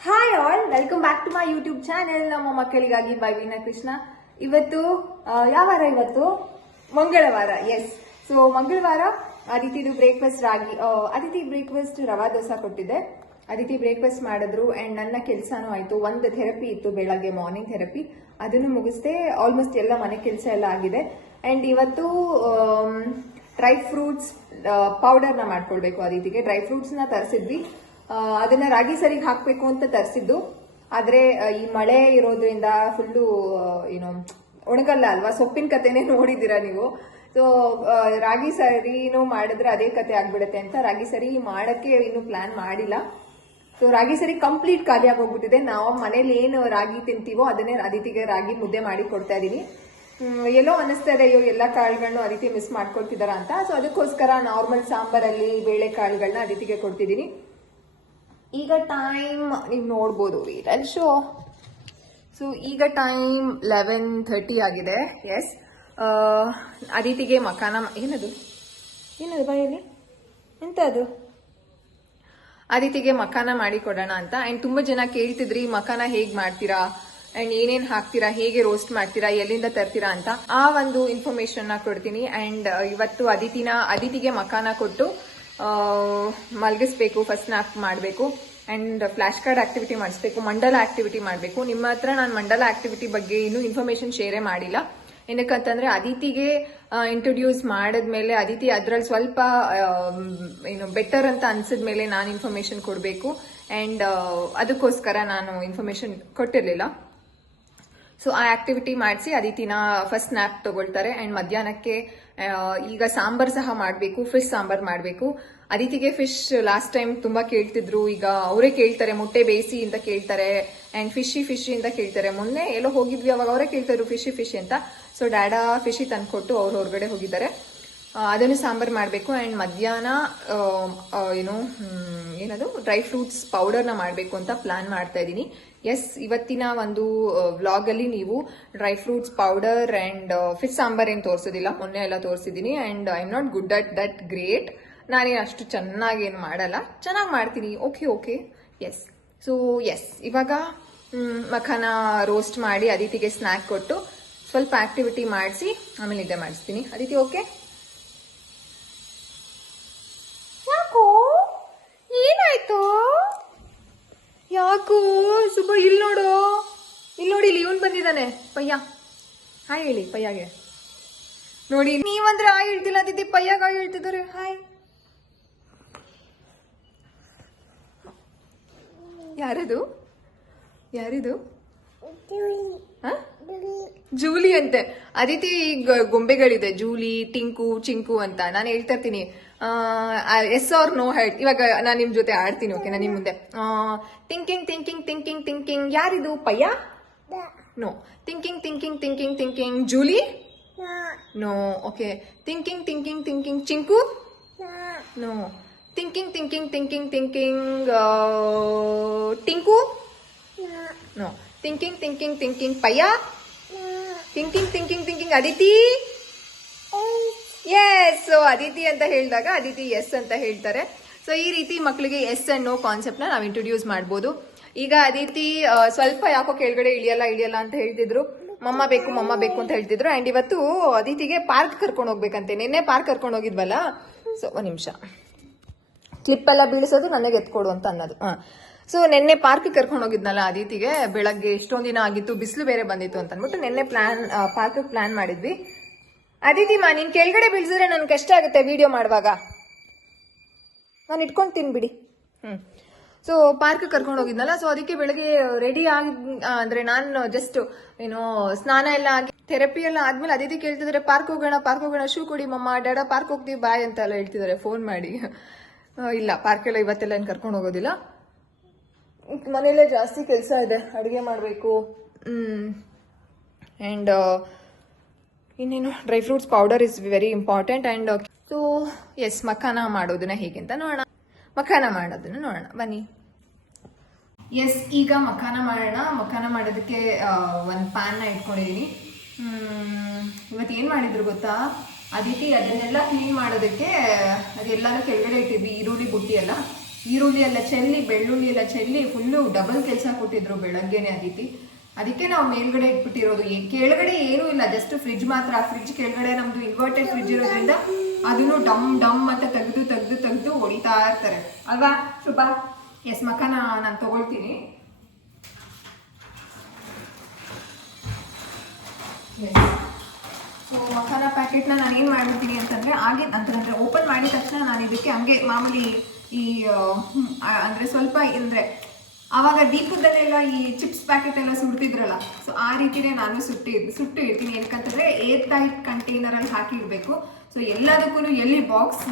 Hi all welcome back to my YouTube channel ನಮ್ಮ ಮಕ್ಕಳಿಗಾಗಿ by Veena Krishna ಇವತ್ತು ಯಾವ ವಾರ ಇವತ್ತು? ಮಂಗಳವಾರ ಎಸ್ ಸೊ ಮಂಗಳವಾರ ಅದಿತಿದು ಬ್ರೇಕ್ಫಾಸ್ಟ್ ರಾಗಿ ಅದಿತಿ ಬ್ರೇಕ್ಫಾಸ್ಟ್ ರವಾ ದೋಸೆ ಕೊಟ್ಟಿದ್ದೆ. ಅದಿತಿ ಬ್ರೇಕ್ಫಾಸ್ಟ್ ಮಾಡಿದ್ರು ಅಂಡ್ ನನ್ನ ಕೆಲಸನೂ ಆಯ್ತು. ಒಂದು ಥೆರಪಿ ಇತ್ತು ಬೆಳಗ್ಗೆ ಮಾರ್ನಿಂಗ್ ಥೆರಪಿ ಅದನ್ನು ಮುಗಿಸ್ದೆ ಆಲ್ಮೋಸ್ಟ್ ಎಲ್ಲ ಮನೆ ಕೆಲಸ ಎಲ್ಲ ಆಗಿದೆ. ಅಂಡ್ ಇವತ್ತು ಡ್ರೈ ಫ್ರೂಟ್ಸ್ ಪೌಡರ್ನ ಮಾಡ್ಕೊಳ್ಬೇಕು ರೀತಿಗೆ. ಡ್ರೈ ಫ್ರೂಟ್ಸ್ನ ತರಿಸಿದ್ವಿ. ಆ, ಅದನ್ನ ರಾಗಿ ಸರಿಗೆ ಹಾಕ್ಬೇಕು ಅಂತ ತರಿಸಿದ್ದು. ಆದ್ರೆ ಈ ಮಳೆ ಇರೋದ್ರಿಂದ ಫುಲ್ಲು ಏನು ಒಣಗಲ್ಲ ಅಲ್ವಾ? ಸೊಪ್ಪಿನ ಕತೆನೆ ನೋಡಿದ್ದೀರಾ ನೀವು? ಸೊ ರಾಗಿ ಸರಿನೂ ಮಾಡಿದ್ರೆ ಅದೇ ಕತೆ ಆಗ್ಬಿಡುತ್ತೆ ಅಂತ ರಾಗಿ ಸರಿ ಮಾಡಕ್ಕೆ ಇನ್ನು ಪ್ಲಾನ್ ಮಾಡಿಲ್ಲ. ಸೊ ರಾಗಿ ಸರಿ ಕಂಪ್ಲೀಟ್ ಖಾಲಿ ಆಗೋಗ್ಬಿಟ್ಟಿದೆ. ನಾವು ಮನೇಲಿ ಏನು ರಾಗಿ ತಿಂತೀವೋ ಅದನ್ನೇ ಅದಿತಿಗೆ ರಾಗಿ ಮುದ್ದೆ ಮಾಡಿ ಕೊಡ್ತಾ ಹ್ಮ್, ಎಲ್ಲೋ ಅನಿಸ್ತಾ ಇದೆ, ಅಯ್ಯೋ, ಎಲ್ಲ ಕಾಳುಗಳನ್ನೂ ಅದಿತಿ ಮಿಸ್ ಮಾಡ್ಕೊಳ್ತಿದಾರ ಅಂತ. ಸೊ ಅದಕ್ಕೋಸ್ಕರ ನಾರ್ಮಲ್ ಸಾಂಬಾರಲ್ಲಿ ಬೇಳೆ ಕಾಳುಗಳನ್ನ ಅದಿತಿಗೆ ಕೊಡ್ತಿದ್ದೀನಿ. ಈಗ ಟೈಮ್ ನೀವು ನೋಡ್ಬೋದು ವೀರಲ್ ಶೋ ಸೊ ಈಗ ಟೈಮ್ ಲೆವೆನ್ ಥರ್ಟಿ ಆಗಿದೆ ಎಸ್ ಅದಿತಿಗೆ ಮಕಾನ ಏನದು? ಏನದು ಬಾಯಲ್ಲಿ? ಎಂತ ಅದು ಅದಿತಿಗೆ ಮಕಾನ ಮಾಡಿ ಕೊಡೋಣ ಅಂತ. ಆ್ಯಂಡ್ ತುಂಬ ಜನ ಕೇಳ್ತಿದ್ರಿ, ಮಕಾನ ಹೇಗೆ ಮಾಡ್ತೀರಾ? ಅಂಡ್ ಏನೇನ್ ಹಾಕ್ತೀರಾ, ಹೇಗೆ ರೋಸ್ಟ್ ಮಾಡ್ತೀರಾ, ಎಲ್ಲಿಂದ ತರ್ತೀರಾ ಅಂತ ಆ ಒಂದು ಇನ್ಫಾರ್ಮೇಶನ್ನ ಕೊಡ್ತೀನಿ. ಅಂಡ್ ಇವತ್ತು ಅದಿತಿನ, ಅದಿತಿಗೆ ಮಕಾನ ಕೊಟ್ಟು ಮಲಗಿಸ್ಬೇಕು ಫಸ್ಟ್ ನಾಪ್ ಮಾಡಬೇಕು. ಅಂಡ್ ಫ್ಲಾಶ್ ಕಾರ್ಡ್ ಆಕ್ಟಿವಿಟಿ ಮಾಡಿಸ್ಬೇಕು, ಮಂಡಲ ಆಕ್ಟಿವಿಟಿ ಮಾಡಬೇಕು. ನಿಮ್ಮ ಹತ್ರ ನಾನು ಮಂಡಲ ಆಕ್ಟಿವಿಟಿ ಬಗ್ಗೆ ಇನ್ನೂ ಇನ್ಫಾರ್ಮೇಶನ್ ಶೇರೇ ಮಾಡಿಲ್ಲ. ಏನಕ್ಕಂತಂದ್ರೆ, ಅದಿತಿಗೆ ಇಂಟ್ರೊಡ್ಯೂಸ್ ಮಾಡಿದ್ಮೇಲೆ, ಅದಿತಿ ಅದ್ರಲ್ಲಿ ಸ್ವಲ್ಪ ಏನು ಬೆಟರ್ ಅಂತ ಅನ್ಸಿದ್ಮೇಲೆ ನಾನು ಇನ್ಫಾರ್ಮೇಶನ್ ಕೊಡಬೇಕು. ಅಂಡ್ ಅದಕ್ಕೋಸ್ಕರ ನಾನು ಇನ್ಫಾರ್ಮೇಶನ್ ಕೊಟ್ಟಿರಲಿಲ್ಲ. ಸೊ ಆ ಆಕ್ಟಿವಿಟಿ ಮಾಡಿಸಿ ಅದಿತಿನ ಫಸ್ಟ್ ಸ್ನ್ಯಾಪ್ ತಗೊಳ್ತಾರೆ ಅಂಡ್ ಮಧ್ಯಾಹ್ನಕ್ಕೆ ಈಗ ಸಾಂಬಾರ್ ಸಹ ಮಾಡಬೇಕು ಫಿಶ್ ಸಾಂಬಾರ್ ಮಾಡಬೇಕು. ಅದಿತಿಗೆ ಫಿಶ್ ಲಾಸ್ಟ್ ಟೈಮ್ ತುಂಬಾ ಕೇಳ್ತಿದ್ರು. ಈಗ ಅವರೇ ಕೇಳ್ತಾರೆ, ಮೊಟ್ಟೆ ಬೇಯಿಸಿ ಅಂತ ಕೇಳ್ತಾರೆ ಅಂಡ್ ಫಿಶಿ ಫಿಶಿ ಅಂತ ಕೇಳ್ತಾರೆ. ಮೊನ್ನೆ ಎಲ್ಲೋ ಹೋಗಿದ್ವಿ, ಅವಾಗ ಅವರೇ ಕೇಳ್ತಾರೆ ಫಿಶಿ ಫಿಶಿ ಅಂತ. ಸೊ ಡ್ಯಾಡಾ ಫಿಶಿ ತಂದ್ಕೊಟ್ಟು ಅವ್ರು ಹೊರಗಡೆ ಹೋಗಿದ್ದಾರೆ. ಅದನ್ನು ಸಾಂಬಾರು ಮಾಡಬೇಕು ಆ್ಯಂಡ್ ಮಧ್ಯಾಹ್ನ ಏನು ಏನದು ಡ್ರೈ ಫ್ರೂಟ್ಸ್ ಪೌಡರ್ನ ಮಾಡಬೇಕು ಅಂತ ಪ್ಲಾನ್ ಮಾಡ್ತಾ ಇದ್ದೀನಿ. ಎಸ್ ಇವತ್ತಿನ ಒಂದು ವ್ಲಾಗಲ್ಲಿ ನೀವು dry fruits powder and fish sambar ಏನು ತೋರಿಸೋದಿಲ್ಲ. ಮೊನ್ನೆ ಎಲ್ಲ ತೋರಿಸಿದ್ದೀನಿ and I am not good at that great ನಾನೇನು ಅಷ್ಟು ಚೆನ್ನಾಗಿ ಏನು ಮಾಡಲ್ಲ. ಚೆನ್ನಾಗಿ ಮಾಡ್ತೀನಿ. Okay okay yes so yes ಇವಾಗ ಮಖಾನ ರೋಸ್ಟ್ ಮಾಡಿ ಅದಿತಿಗೆ ಸ್ನ್ಯಾಕ್ ಕೊಟ್ಟು ಸ್ವಲ್ಪ ಆಕ್ಟಿವಿಟಿ ಮಾಡಿಸಿ ಆಮೇಲೆ ನಿದ್ದೆ ಮಾಡಿಸ್ತೀನಿ. ಅದಿತಿ ಓಕೆ ಏನಾಯ್ತು ಯಾಕೋ? ಸುಬ್ಬ ಇಲ್ಲಿ ನೋಡು. ಇಲ್ಲಿ ನೋಡಿ, ಇಲ್ಲಿ ಇವನ್ ಬಂದಿದ್ದಾನೆ. ಪಯ್ಯ. ಹಾಯ್ ಹೇಳಿ, ಪಯ್ಯಗೆ. ನೋಡಿ, ನೀವಂದ್ರೆ ಹಾಯ್ ಹೇಳ್ತಿಲ್ಲ ಅದಿತಿ ಪಯ್ಯಾಗ ಹಾಯ್ ಹೇಳ್ತಿದ್ದಾರೆ. ಹಾಯ್. ಯಾರದು? ಯಾರಿದು? ಜೂಲಿ ಅಂತೆ. ಅದಿತಿ ಗೊಂಬೆಗಳಿದೆ, ಜೂಲಿ, ಟಿಂಕು, ಚಿಂಕು ಅಂತ. ನಾನು ಹೇಳ್ತಾ ಇರ್ತೀನಿ. ಎಸ್ ಆರ್ ನೋ ಹೆಡ್ ಇವಾಗ ನಾನು ನಿಮ್ಮ ಜೊತೆ ಆಡ್ತೀನಿ ಓಕೆ ನಾನು ನಿಮ್ ಮುಂದೆ ಥಿಂಕಿಂಗ್ ಥಿಂಕಿಂಗ್ ಥಿಂಕಿಂಗ್ ಥಿಂಕಿಂಗ್ ಯಾರಿದು Payya no thinking thinking thinking thinking Julie no okay thinking thinking thinking Chinku no thinking thinking thinking thinking Tinku no thinking thinking thinking Payya thinking thinking thinking Aditi so Aditi ಅಂತ ಹೇಳಿದಾಗ Aditi S ಅಂತ ಹೇಳ್ತಾರೆ. So ಈ ರೀತಿ ಮಕ್ಕಳಿಗೆ S and no ಕಾನ್ಸೆಪ್ಟ್ನ ನಾವು introduce ಮಾಡ್ಬೋದು. ಈಗ ಅದಿತಿ ಸ್ವಲ್ಪ ಯಾಕೋ ಕೆಳಗಡೆ ಇಳಿಯಲ್ಲ ಇಳಿಯಲ್ಲ ಅಂತ ಹೇಳ್ತಿದ್ರು. ಮಮ್ಮ ಬೇಕು ಮಮ್ಮ ಬೇಕು ಅಂತ ಹೇಳ್ತಿದ್ರು. ಅಂಡ್ ಇವತ್ತು ಅದಿತಿಗೆ ಪಾರ್ಕ್ ಕರ್ಕೊಂಡು ಹೋಗ್ಬೇಕಂತೆ. ನಿನ್ನೆ ಪಾರ್ಕ್ ಕರ್ಕೊಂಡು ಹೋಗಿದ್ವಲ್ಲ? ಸೊ ಒಂದ್ ನಿಮಿಷ. ಕ್ಲಿಪ್ ಎಲ್ಲ ಬೀಳಿಸೋದು ನನಗೆ ಎತ್ಕೊಡು ಅಂತ ಅನ್ನೋದು. ಸೊ ನಿನ್ನೆ ಪಾರ್ಕ್ ಕರ್ಕೊಂಡು ಹೋಗಿದ್ನಲ್ಲ ಅದಿತಿಗೆ ಬೆಳಗ್ಗೆ ಎಷ್ಟೊಂದು ದಿನ ಆಗಿತ್ತು, ಬಿಸಿಲು ಬೇರೆ ಬಂದಿತ್ತು ಅಂತ ಅಂದ್ಬಿಟ್ಟು ನಿನ್ನೆ ಪ್ಲಾನ್ ಪಾರ್ಕ್ ಪ್ಲಾನ್ ಮಾಡಿದ್ವಿ. ಅದಿತಿ ಮಾ ನೀನ್ ಕೆಳಗಡೆ ಬೀಳ್ಸಿದ್ರೆ ನನ್ಗೆ ಕಷ್ಟ ಆಗುತ್ತೆ ವಿಡಿಯೋ ಮಾಡುವಾಗ? ನಾನು ಇಟ್ಕೊಂಡು ತಿನ್ಬಿಡಿ ಹ್ಞೂ ಸೊ ಪಾರ್ಕ್ ಕರ್ಕೊಂಡು ಹೋಗಿದ್ನಲ್ಲ ಸೊ ಅದಕ್ಕೆ ಬೆಳಗ್ಗೆ ರೆಡಿ ಆಗಿ ಅಂದರೆ ನಾನು ಜಸ್ಟ್ ಏನು, ಸ್ನಾನ ಎಲ್ಲ ಆಗಿ ಥೆರಪಿ ಎಲ್ಲ ಆದ್ಮೇಲೆ ಅದಿತಿ ಕೇಳ್ತಿದ್ರೆ ಪಾರ್ಕ್ ಹೋಗೋಣ ಪಾರ್ಕ್ ಹೋಗೋಣ, ಶೂ ಕೊಡಿ ಮಮ್ಮ ಡ್ಯಾಡ ಪಾರ್ಕ್ ಹೋಗ್ತೀವಿ ಬಾಯ್ ಅಂತ ಎಲ್ಲ ಹೇಳ್ತಿದ್ದಾರೆ ಫೋನ್ ಮಾಡಿ ಇಲ್ಲ ಪಾರ್ಕ್ ಎಲ್ಲ ಇವತ್ತೆಲ್ಲ ಏನು ಕರ್ಕೊಂಡು ಹೋಗೋದಿಲ್ಲ. ಮನೆಯಲ್ಲೇ ಜಾಸ್ತಿ ಕೆಲಸ ಇದೆ, ಅಡುಗೆ ಮಾಡಬೇಕು. ಆ್ಯಂಡ್ ಇನ್ನೇನು dry fruits powder is very important and so yes makhana ಮಾಡೋದನ್ನ ಹೇಗೆ ಅಂತ ನೋಡೋಣ. ಮಖಾನ ಮಾಡೋದನ್ನ ನೋಡೋಣ. ಬನ್ನಿ. ಎಸ್ ಈಗ ಮಖಾನ ಮಾಡೋಣ. ಮಖಾನ ಮಾಡೋದಕ್ಕೆ ಒಂದು ಪ್ಯಾನ್ನ ಇಟ್ಕೊಂಡಿದ್ದೀನಿ ಇವತ್ತು ಏನು ಮಾಡಿದ್ರು ಗೊತ್ತಾ? ಅದಿತಿ ಅದನ್ನೆಲ್ಲ ಕ್ಲೀನ್ ಮಾಡೋದಕ್ಕೆ, ಅದೆಲ್ಲಾನು ಕೆಳಗಡೆ ಇಟ್ಟಿದ್ವಿ. ಈರುಳ್ಳಿ ಬುಟ್ಟಿ ಎಲ್ಲ ಈರುಳ್ಳಿ ಎಲ್ಲ ಚೆಲ್ಲಿ, ಬೆಳ್ಳುಳ್ಳಿ ಎಲ್ಲ ಚೆಲ್ಲಿ ಫುಲ್ಲು ಡಬಲ್ ಕೆಲಸ ಕೊಟ್ಟಿದ್ರು ಬೆಳಗ್ಗೆನೆ ಅದಿತಿ. ಅದಕ್ಕೆ ನಾವು ಮೇಲ್ಗಡೆ ಇಟ್ಬಿಟ್ಟಿರೋದು. ಕೆಳಗಡೆ ಏನೂ ಇಲ್ಲ ಜಸ್ಟ್ ಫ್ರಿಜ್ ಮಾತ್ರ. ಆ ಫ್ರಿಜ್ ಕೆಳಗಡೆ ನಮ್ದು ಇನ್ವರ್ಟೆಡ್ ಫ್ರಿಜ್ ಇರೋದ್ರಿಂದ ಅದನ್ನು ಡಮ್ ಡಮ್ ಅಂತ ತೆಗೆದು ತೆಗೆದು ತೆಗೆದು ಹೊಡಿತಾ ಇರ್ತಾರೆ. ಅಲ್ವಾ ಶುಭ? ಎಸ್ ಮಕ್ಕನ ನಾನು ತಗೊಳ್ತೀನಿ. ಸೊ ಮಸಾಲ ಪ್ಯಾಕೆಟ್ನ ನಾನು ಏನು ಮಾಡ್ಬಿಡ್ತೀನಿ ಅಂತಂದರೆ, ಹಾಗೆ ಅಂತಂದರೆ ಓಪನ್ ಮಾಡಿದ ತಕ್ಷಣ ನಾನು ಇದಕ್ಕೆ ಹಂಗೆ ಮಾಮೂಲಿ ಈ ಅಂದ್ರೆ ಸ್ವಲ್ಪ ಅಂದರೆ ಆವಾಗ ದೀಪದಲ್ಲೆಲ್ಲ ಈ ಚಿಪ್ಸ್ ಪ್ಯಾಕೆಟ್ ಎಲ್ಲ ಸುಡ್ತಿದ್ರಲ್ಲ ಸೊ ಆ ರೀತಿನೇ ನಾನು ಸುಟ್ಟಿ, ಸುಟ್ಟು ಇಡ್ತೀನಿ. ಏನಕ್ಕಂತಂದರೆ ಏರ್ ಟೈಟ್ ಕಂಟೈನರಲ್ಲಿ ಹಾಕಿ ಇಡಬೇಕು. ಸೊ ಎಲ್ಲದಕ್ಕೂ ಎಲ್ಲಿ ಬಾಕ್ಸ್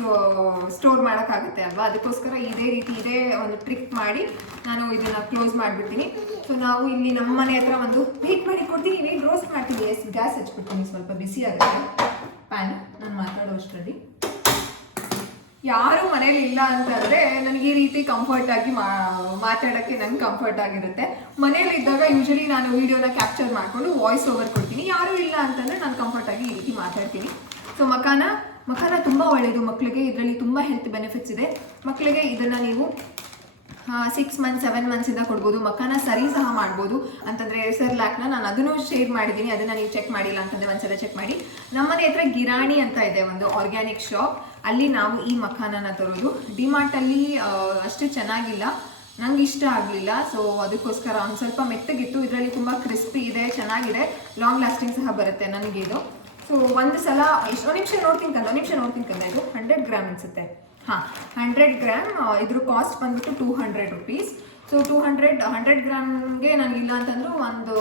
ಸ್ಟೋರ್ ಮಾಡೋಕ್ಕಾಗುತ್ತೆ ಅಲ್ವಾ? ಅದಕ್ಕೋಸ್ಕರ ಇದೇ ರೀತಿ ಇದೇ ಒಂದು ಟ್ರಿಕ್ ಮಾಡಿ ನಾನು ಇದನ್ನ ಕ್ಲೋಸ್ ಮಾಡಿಬಿಡ್ತೀನಿ. ಸೊ ನಾವು ಇಲ್ಲಿ ನಮ್ಮ ಮನೆ ಹತ್ರ ಒಂದು ಹೀಟ್ ಮಾಡಿ ಕೊಡ್ತೀನಿ ವೇಟ್ ರೋಸ್ಟ್ ಮಾಡ್ತೀನಿ. ಎಸ್ ಗ್ಯಾಸ್ ಹಚ್ಬಿಡ್ತೀನಿ. ಸ್ವಲ್ಪ ಬಿಸಿ ಆಗುತ್ತೆ. ಪ್ಯಾನ್ ನಾನು ಮಾತಾಡೋ ಅಷ್ಟರಲ್ಲಿ. ಯಾರು ಮನೇಲಿ ಇಲ್ಲ ಅಂತಂದ್ರೆ ನನಗೆ ಈ ರೀತಿ ಕಂಫರ್ಟ್ ಆಗಿ ಮಾತಾಡಕ್ಕೆ ನಂಗೆ ಕಂಫರ್ಟ್ ಆಗಿರುತ್ತೆ. ಮನೇಲಿ ಇದ್ದಾಗ ಯೂಶಲಿ ನಾನು ವಿಡಿಯೋನ ಕ್ಯಾಪ್ಚರ್ ಮಾಡ್ಕೊಂಡು ವಾಯ್ಸ್ ಓವರ್ ಕೊಡ್ತೀನಿ. ಯಾರು ಇಲ್ಲ ಅಂತಂದ್ರೆ ನಾನು ಕಂಫರ್ಟ್ ಆಗಿ ಈ ರೀತಿ ಮಾತಾಡ್ತೀನಿ. ಸೊ ಮಕಾನ ಮಕಾನ ತುಂಬಾ ಒಳ್ಳೆಯದು ಮಕ್ಕಳಿಗೆ ಇದರಲ್ಲಿ ತುಂಬಾ ಹೆಲ್ತ್ ಬೆನಿಫಿಟ್ಸ್ ಇದೆ. ಮಕ್ಕಳಿಗೆ ಇದನ್ನ ನೀವು ಸಿಕ್ಸ್ ಮಂತ್ ಸೆವೆನ್ ಮಂತ್ಸಿಂದ ಕೊಡ್ಬೋದು. ಮಕ್ಕನ ಸರಿ ಸಹ ಮಾಡ್ಬೋದು. ಅಂತಂದರೆ ಲ್ಯಾಕ್ನ ನಾನು ಅದನ್ನು ಶೇರ್ ಮಾಡಿದ್ದೀನಿ ಅದನ್ನು ನೀವು ಚೆಕ್ ಮಾಡಿಲ್ಲ ಅಂತಂದರೆ ಒಂದ್ಸಲ ಚೆಕ್ ಮಾಡಿ. ನಮ್ಮನೆ ಹತ್ರ ಗಿರಾಣಿ ಅಂತ ಇದೆ ಒಂದು ಆರ್ಗ್ಯಾನಿಕ್ ಶಾಪ್ ಅಲ್ಲಿ ನಾವು ಈ ಮಖಾನನ ತರೋದು. ಡಿಮಾರ್ಟಲ್ಲಿ ಅಷ್ಟು ಚೆನ್ನಾಗಿಲ್ಲ. ನಂಗೆ ಇಷ್ಟ ಆಗಲಿಲ್ಲ. ಸೊ ಅದಕ್ಕೋಸ್ಕರ ಒಂದು ಸ್ವಲ್ಪ ಮೆತ್ತಗಿತ್ತು. ಇದರಲ್ಲಿ ತುಂಬ ಕ್ರಿಸ್ಪಿ ಇದೆ, ಚೆನ್ನಾಗಿದೆ. ಲಾಂಗ್ ಲಾಸ್ಟಿಂಗ್ ಸಹ ಬರುತ್ತೆ ನನಗೆ ಇದು ಸೊ ಒಂದು ಸಲ ಎಷ್ಟೋ ನಿಮಿಷ ನೋಡ್ತೀನಿ ಕಂದ ನಿಮಿಷ ನೋಡ್ತೀನಿ ಕಂದ ಇದು? ಹಂಡ್ರೆಡ್ ಗ್ರಾಮ್ ಅನ್ಸುತ್ತೆ. ಹಾಂ ಹಂಡ್ರೆಡ್ ಗ್ರಾಮ್ ಇದ್ರ ಕಾಸ್ಟ್ ಬಂದ್ಬಿಟ್ಟು two hundred rupees so two hundred hundred ಗ್ರಾಮ್ಗೆ ಇಲ್ಲ ಅಂತಂದ್ರೂ ಒಂದು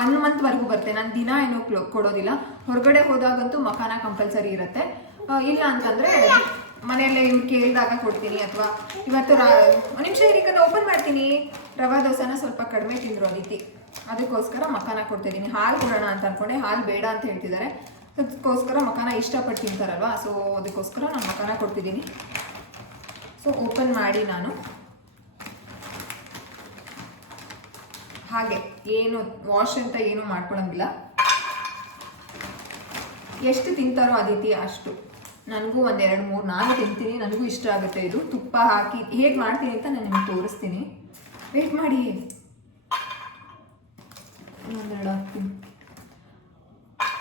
ಒನ್ ಮಂತ್ವರೆಗೂ ಬರುತ್ತೆ. ನಾನು ದಿನ ಏನೂ ಕ್ಲೋ, ಕೊಡೋದಿಲ್ಲ. ಹೊರಗಡೆ ಹೋದಾಗಂತೂ ಮಖಾನ ಕಂಪಲ್ಸರಿ ಇರುತ್ತೆ. ಇಲ್ಲ ಅಂತಂದರೆ ಮನೆಯಲ್ಲೇ ಇವ್ರು ಕೇಳಿದಾಗ ಕೊಡ್ತೀನಿ ಅಥವಾ ಇವತ್ತು ರಾ ನಿಮಿಷ ಇದಕ್ಕೆ ಓಪನ್ ಮಾಡ್ತೀನಿ. ರವಾ ದೋಸೆನ ಸ್ವಲ್ಪ ಕಡಿಮೆ ತಿಂದರು ಅದಕ್ಕೆ ಅದಕ್ಕೋಸ್ಕರ ಮಖಾನ ಕೊಡ್ತಿದ್ದೀನಿ. ಹಾಲು ಕೊಡೋಣ ಅಂತ ಅಂದ್ಕೊಂಡೆ ಹಾಲು ಬೇಡ ಅಂತ ಹೇಳ್ತಿದ್ದಾರೆ. ಅದಕ್ಕೋಸ್ಕರ ಮಖಾನ ಇಷ್ಟಪಟ್ಟು ತಿಂತಾರಲ್ವಾ? ಸೊ ಅದಕ್ಕೋಸ್ಕರ ನಾನು ಮಖಾನ ಕೊಡ್ತಿದ್ದೀನಿ. ಸೊ ಓಪನ್ ಮಾಡಿ ನಾನು. ಹಾಗೆ, ಏನು ವಾಶ್ ಅಂತ ಏನು ಮಾಡ್ಕೊಳಂಗಿಲ್ಲ. ಎಷ್ಟು ತಿಂತಾರೋ ಅದಿತಿ, ಅಷ್ಟು. ನನಗೂ ಒಂದು ಎರಡು ಮೂರು, ನಾಲ್ಕು ತಿಂತೀನಿ. ನನಗೂ ಇಷ್ಟ ಆಗುತ್ತೆ ಇದು. ತುಪ್ಪ ಹಾಕಿ, ಹೇಗೆ ಮಾಡ್ತೀನಿ ಅಂತ ನಾನು ನಿಮ್ಗೆ ತೋರಿಸ್ತೀನಿ. ವೇಟ್ ಮಾಡಿ. ಒಂದೆರಡು ಹಾಕ್ತೀನಿ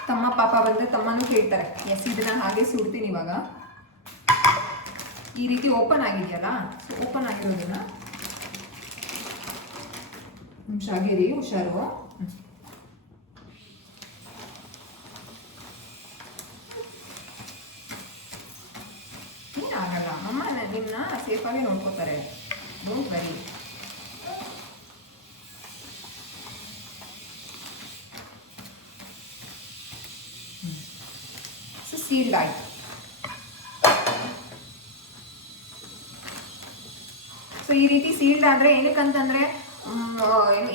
ತಮ್ಮ ಪಾಪ ಬಂದರೆ ತಮ್ಮನೂ ಕೇಳ್ತಾರೆ. ಎಸ್ ಇದನ್ನ ಹಾಗೆ ಸುಡ್ತೀನಿ ಇವಾಗ. ಈ ರೀತಿ ಓಪನ್ ಆಗಿದೆಯಲ್ಲ ಓಪನ್ ಆಗಿರೋದನ್ನ ಹುಷಾಗಿರಿ ಹುಷಾರು. ಏನಾಗಲ್ಲ ಅಮ್ಮ ನ- ನಿಮ್ಮನ್ನ ಸೇಫಾಗಿ ನೋಡ್ಕೋತಾರೆ. ಡೋಂಟ್ ವೆರಿ ಸೀಲ್ಡ್ ಆಯ್ತು ಸೊ ಈ ರೀತಿ ಸೀಲ್ಡ್ ಆದ್ರೆ ಏನಕ್ಕಂತಂದ್ರೆ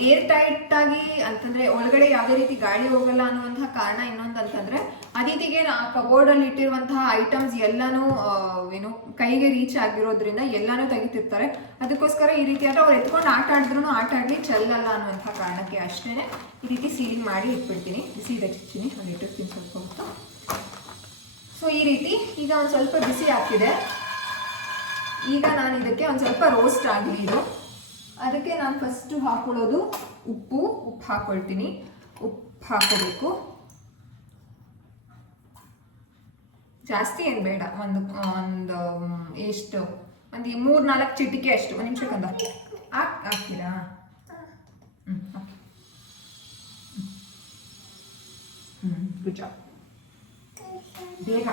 ಏರ್ ಟೈಟ್ ಆಗಿ ಅಂತಂದ್ರೆ ಒಳಗಡೆ ಯಾವುದೇ ರೀತಿ ಗಾಳಿ ಹೋಗಲ್ಲ ಅನ್ನುವಂತಹ ಕಾರಣ ಇನ್ನೊಂದು ಅಂತಂದ್ರೆ ಅದಿತಿಗೆ ಕಬೋರ್ಡ್ ಅಲ್ಲಿ ಇಟ್ಟಿರುವಂತಹ ಐಟಮ್ಸ್ ಎಲ್ಲಾನು ಏನು ಕೈಗೆ ರೀಚ್ ಆಗಿರೋದ್ರಿಂದ ಎಲ್ಲಾನು ತೆಗಿತಿರ್ತಾರೆ. ಅದಕ್ಕೋಸ್ಕರ ಈ ರೀತಿ ಆದ್ರೆ ಅವ್ರು ಎತ್ಕೊಂಡು ಆಟ ಆಡಿದ್ರು ಆಟ ಆಡ್ಲಿ ಚೆಲ್ಲಲ್ಲ ಅನ್ನುವಂಥ ಕಾರಣಕ್ಕೆ ಅಷ್ಟೇನೆ ಈ ರೀತಿ ಸೀಲ್ ಮಾಡಿ ಇಟ್ಬಿಡ್ತೀನಿ. ಬಿಸಿ ಹಚ್ತೀನಿ ಅದು ಇಟ್ಟಿರ್ತೀನಿ ಸ್ವಲ್ಪ ಹೊತ್ತು ಸೊ ಈ ರೀತಿ ಈಗ ಒಂದು ಸ್ವಲ್ಪ ಬಿಸಿ ಆಗ್ತಿದೆ. ಈಗ ನಾನು ಇದಕ್ಕೆ ಒಂದು ಸ್ವಲ್ಪ ರೋಸ್ಟ್ ಆಗಲಿ ಇದು. ಅದಕ್ಕೆ ನಾನು ಫಸ್ಟು ಹಾಕೊಳ್ಳೋದು ಉಪ್ಪು ಉಪ್ಪು ಹಾಕ್ಕೊಳ್ತೀನಿ ಉಪ್ಪು ಹಾಕೋಬೇಕು. ಜಾಸ್ತಿ ಏನು ಬೇಡ, ಒಂದು ಒಂದು ಎಷ್ಟು? ಒಂದು ಮೂರು ನಾಲ್ಕು ಚಿಟಿಕೆ ಅಷ್ಟು. ಒಂದು ನಿಮಿಷ ಕಂದ ಹಾಕ್ ಹಾಕ್ತೀರಾ ಹ್ಞೂ ಓಕೆ. ಹ್ಞೂ ಗುಡ್ ಬೇಗ.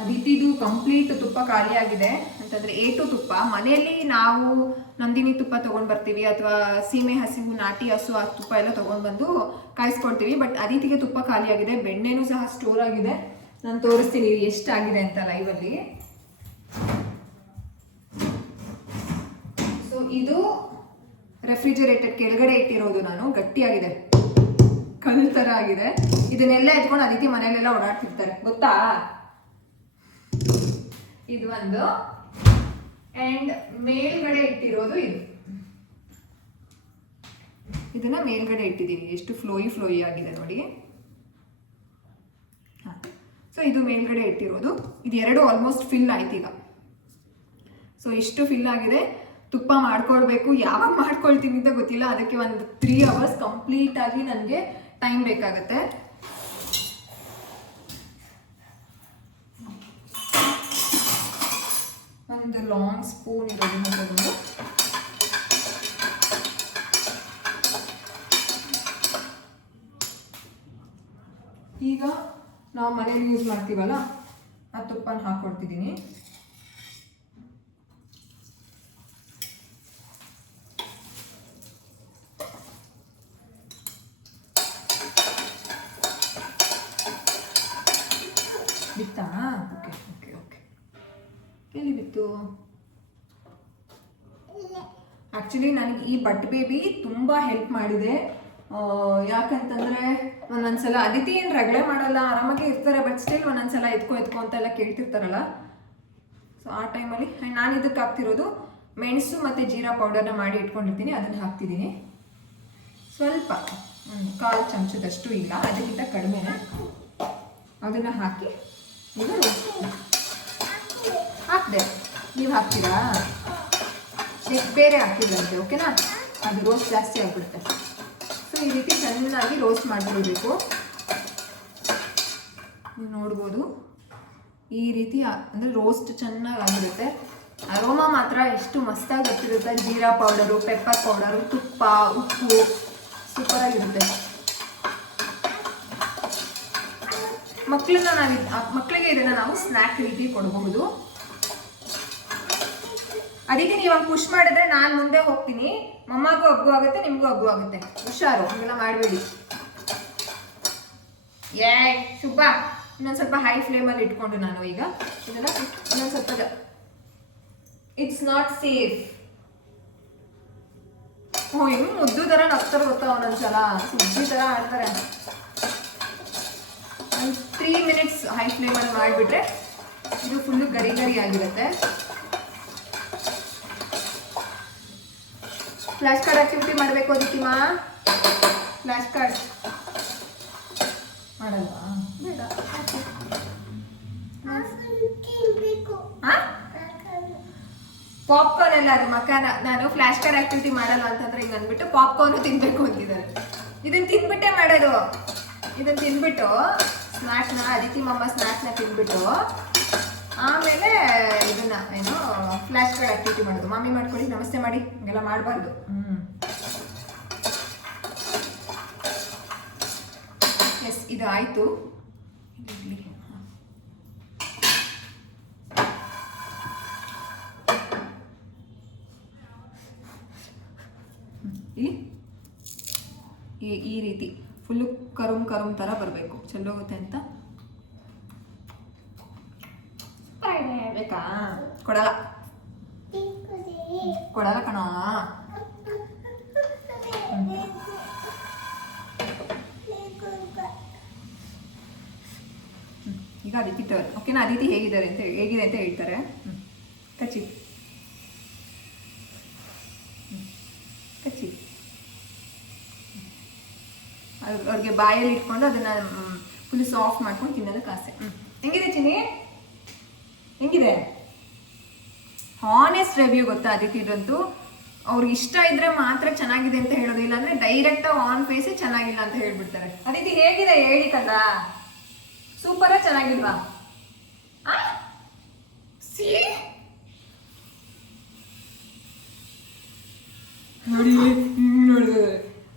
ಅದಿತಿದು ಕಂಪ್ಲೀಟ್ ತುಪ್ಪ ಖಾಲಿಯಾಗಿದೆ. ಅಂತಂದ್ರೆ ಟು ತುಪ್ಪ. ಮನೆಯಲ್ಲಿ ನಾವು ನಂದಿನಿ ತುಪ್ಪ ತಗೊಂಡ್ ಬರ್ತೀವಿ, ಅಥವಾ ಸೀಮೆ ಹಸಿವು, ನಾಟಿ ಹಸು, ಆ ತುಪ್ಪ ಎಲ್ಲ ತಗೊಂಡ್ ಬಂದು ಕಾಯಿಸ್ಕೊಳ್ತೀವಿ. ಬಟ್ ಅದಿತಿಗೆ ತುಪ್ಪ ಖಾಲಿಯಾಗಿದೆ. ಬೆಣ್ಣೆನೂ ಸಹ ಸ್ಟೋರ್ ಆಗಿದೆ. ನಾನು ತೋರಿಸ್ತೀನಿ ಎಷ್ಟಾಗಿದೆ ಅಂತ ಲೈವಲ್ಲಿ ಸೊ ಇದು ರೆಫ್ರಿಜರೇಟರ್ ಕೆಳಗಡೆ ಇಟ್ಟಿರೋದು ನಾನು. ಗಟ್ಟಿಯಾಗಿದೆ. ಕಲ್ ತರ ಆಗಿದೆ. ಇದನ್ನೆಲ್ಲ ಎತ್ಕೊಂಡು ಅದಿತಿ ಮನೆಯಲ್ಲೆಲ್ಲ ಓಡಾಡ್ತಿರ್ತಾರೆ. ಗೊತ್ತಾ? ಇದು ಒಂದು. ಅಂಡ್ ಮೇಲ್ಗಡೆ ಇಟ್ಟಿರೋದು ಇದು. ಇದನ್ನ ಮೇಲ್ಗಡೆ ಇಟ್ಟಿದ್ದೀನಿ. ಎಷ್ಟು ಫ್ಲೋಯಿ ಫ್ಲೋಯಿ ಆಗಿದೆ ನೋಡಿ. ಸೊ ಇದು ಮೇಲ್ಗಡೆ ಇಟ್ಟಿರೋದು. ಇದು ಎರಡು ಆಲ್ಮೋಸ್ಟ್ ಫಿಲ್ ಆಯ್ತು ಈಗ ಸೊ ಇಷ್ಟು ಫಿಲ್ ಆಗಿದೆ. ತುಪ್ಪ ಮಾಡ್ಕೊಳ್ಬೇಕು. ಯಾವಾಗ ಮಾಡ್ಕೊಳ್ತೀನಿ ಅಂತ ಗೊತ್ತಿಲ್ಲ. ಅದಕ್ಕೆ ಒಂದು ತ್ರೀ ಅವರ್ಸ್ ಕಂಪ್ಲೀಟ್ ಆಗಿ ನನಗೆ ಟೈಮ್ ಬೇಕಾಗುತ್ತೆ. ಒಂದು ಲಾಂಗ್ ಸ್ಪೂನ್ ಇರೋದು ತಗೊಂಡು. ಈಗ ನಾವು ಮನೇಲಿ ಯೂಸ್ ಮಾಡ್ತೀವಲ್ಲ, ಆ ತುಪ್ಪನ ಹಾಕ್ಕೊಡ್ತಿದ್ದೀನಿ ಬಿತ್ತಾ ಓಕೆ ಓಕೆ ಓಕೆ ಎಲ್ಲಿ ಬಿತ್ತು ಆ್ಯಕ್ಚುಲಿ ನನಗೆ ಈ ಬಟ್ ಬೇಬಿ ತುಂಬ ಹೆಲ್ಪ್ ಮಾಡಿದೆ. ಯಾಕಂತಂದರೆ ಒಂದೊಂದ್ಸಲ ಅದಿತಿ ಏನು ರಗಳೆ ಮಾಡಲ್ಲ, ಆರಾಮಾಗಿ ಇರ್ತಾರೆ ಬಟ್ ಸ್ಟಿಲ್ ಒಂದೊಂದ್ಸಲ ಎತ್ಕೊ ಎತ್ಕೊ ಅಂತೆಲ್ಲ ಕೇಳ್ತಿರ್ತಾರಲ್ಲ? ಸೊ ಆ ಟೈಮಲ್ಲಿ ನಾನು ಇದಕ್ಕೆ ಹಾಕ್ತಿರೋದು ಮೆಣಸು ಮತ್ತು ಜೀರಾ ಪೌಡರ್ನ ಮಾಡಿ ಇಟ್ಕೊಂಡಿರ್ತೀನಿ, ಅದನ್ನು ಹಾಕ್ತಿದ್ದೀನಿ. ಸ್ವಲ್ಪ ಕಾಲು ಚಮಚದಷ್ಟು ಇಲ್ಲ, ಅದಕ್ಕಿಂತ ಕಡಿಮೆ. ಅದನ್ನು ಹಾಕಿ, ಈಗ ಹಾಕಿದೆ, ನೀವು ಹಾಕ್ತೀರಾ? ನೆಕ್ಸ್ಟ್ ಬೇರೆ ಹಾಕಿದ್ರಂತೆ ಓಕೆನಾ ಅದು ರೋಸ್ಟ್ ಜಾಸ್ತಿ ಆಗಿಬಿಡುತ್ತೆ. ಸೊ ಈ ರೀತಿ ಚೆನ್ನಾಗಿ ರೋಸ್ಟ್ ಮಾಡಿಬಿಡಬೇಕು ನೀವು ನೋಡ್ಬೋದು. ಈ ರೀತಿ ಅಂದರೆ ರೋಸ್ಟ್ ಚೆನ್ನಾಗಿ ಆಗಿರುತ್ತೆ ಅರೋಮ ಮಾತ್ರ ಎಷ್ಟು ಮಸ್ತಾಗಿ ಗೊತ್ತಿರುತ್ತೆ ಜೀರಾ ಪೌಡರು ಪೆಪ್ಪರ್ ಪೌಡರು, ತುಪ್ಪ, ಉಪ್ಪು ಸೂಪರಾಗಿರುತ್ತೆ ಮಕ್ಕಳನ್ನ ನಾವು ಮಕ್ಕಳಿಗೆ ಇದನ್ನು ನಾವು ಸ್ನ್ಯಾಕ್ ರೀತಿ ಕೊಡಬಹುದು. ಅದಕ್ಕೆ ನೀವು ಪುಷ್ ಮಾಡಿದ್ರೆ ನಾನು ಮುಂದೆ ಹೋಗ್ತೀನಿ. ಮಮ್ಮಗೂ ಹಗ್ಗು ಆಗುತ್ತೆ, ನಿಮಗೂ ಹಗ್ಗು ಆಗುತ್ತೆ. ಹುಷಾರು, ಹಂಗೆಲ್ಲ ಮಾಡಬೇಡಿ. ಏ ಶುಭ. ಇನ್ನೊಂದು ಸ್ವಲ್ಪ ಹೈ ಫ್ಲೇಮಲ್ಲಿ ಇಟ್ಕೊಂಡು ನಾನು ಈಗ. ಇದನ್ನ ಇನ್ನೊಂದು ಸ್ವಲ್ಪ ಇಟ್ಸ್ ನಾಟ್ ಸೇಫ್ ಓ ಇನ್ನು ಮುದ್ದು ಥರ ನಗ್ತಾರೆ ಗೊತ್ತಾ ಒಂದೊಂದ್ಸಲ ಸುದ್ದಿ ಥರ ಆಡ್ತಾರೆ. ತ್ರೀ ಮಿನಿಟ್ಸ್ ಹೈ ಫ್ಲೇಮಲ್ಲಿ ಮಾಡಿಬಿಟ್ರೆ ಇದು ಫುಲ್ಲು ಗರಿ ಗರಿ ಆಗಿರುತ್ತೆ. ಫ್ಲಾಶ್ ಕಾರ್ಡ್ ಆಕ್ಟಿವಿಟಿ ಮಾಡಬೇಕು ಅದಕ್ಕಿಮ್ಮ ಫ್ಲಾಶ್ ಕಾರ್ಡ್ ಮಾಡಲ್ವಾ? ಬೇಡ ಪಾಪ್ಕಾರ್ನ್ ಎಲ್ಲ ಅದು ಮಕಾನ. ನಾನು ಫ್ಲಾಶ್ ಕಾರ್ಡ್ ಆಕ್ಟಿವಿಟಿ ಮಾಡಲ್ಲ ಅಂತಂದ್ರೆ ಹಿಂಗೆ ಅಂದ್ಬಿಟ್ಟು ಪಾಪ್ಕಾರ್ನು ತಿನ್ಬೇಕು ಅಂತಿದ್ದಾರೆ. ಇದನ್ನ ತಿನ್ಬಿಟ್ಟೆ ಮಾಡೋದು. ಇದನ್ನ ತಿನ್ಬಿಟ್ಟು ಸ್ನಾಕ್ಸ್ನ ಅದಿತಿ ಮಮ್ಮ ಸ್ನಾಕ್ಸ್ನ ತಿನ್ಬಿಟ್ಟು ಆಮೇಲೆ ಇದನ್ನ ಏನು ಫ್ಲಾಶ್ ಕಾರ್ಡ್ ಆಕ್ಟಿವಿಟಿ ಮಾಡೋದು. ಮಮ್ಮಿ ಮಾಡ್ಕೊಳ್ಳಿ ನಮಸ್ತೆ ಮಾಡಿ ಹಂಗೆಲ್ಲ ಮಾಡಬಾರ್ದು. ಹ್ಮ್. ಎಸ್ ಇದು ಆಯಿತು ಇರ್ಲಿ. ಈ ಈ- ಈ ರೀತಿ. ಫುಲ್ಲು ಕರುಮ್ ಕರುಮ್ ಥರ ಬರಬೇಕು. ಚೆಲ್ಲೋಗುತ್ತೆ ಅಂತ? ಬೇಕಾ? ಕೊಡಲ್ಲ. ಕೊಡಲ್ಲ ಕಣ. ಈಗ ಅದಿತಿ ಓಕೆನಾ ಅದಿತಿ ಹೇಗಿದ್ದಾರೆ ಅಂತ ಹೇಗಿದೆ ಅಂತ ಹೇಳ್ತಾರೆ. ಕಚ್ಚಿ. ಕಚ್ಚಿ. ಅವ್ರ್- ಅವ್ರಿಗೆ ಬಾಯಲ್ಲಿ ಇಟ್ಕೊಂಡು ಅದನ್ನ ಫುಲ್ ಸಾಫ್ಟ್ ಮಾಡ್ಕೊಂಡು ತಿನ್ನೋದಕ್ಕೆ ಆಸೆ. ಹ್ಞೂ ಹೆಂಗಿದೆ ಚಿನಿ ಹೆಂಗಿದೆ? ಹಾನೆಸ್ಟ್ ರಿವ್ಯೂ ಗೊತ್ತಾ ಅದಕ್ಕೆ ಇದಂತೂ? ಅವ್ರಿಗೆ ಇಷ್ಟ ಇದ್ರೆ ಮಾತ್ರ ಚೆನ್ನಾಗಿದೆ ಅಂತ ಹೇಳೋದು ಇಲ್ಲಾಂದ್ರೆ ಡೈರೆಕ್ಟ್ ಆನ್ ಫೇಸೇ ಚೆನ್ನಾಗಿಲ್ಲ ಅಂತ ಹೇಳ್ಬಿಡ್ತಾರೆ. ಅದಿತಿ ಹೇಗಿದೆ? ಹೇಳಿ ಕಂದ ಸೂಪರ ಚೆನ್ನಾಗಿಲ್ವಾ? ನೋಡಿ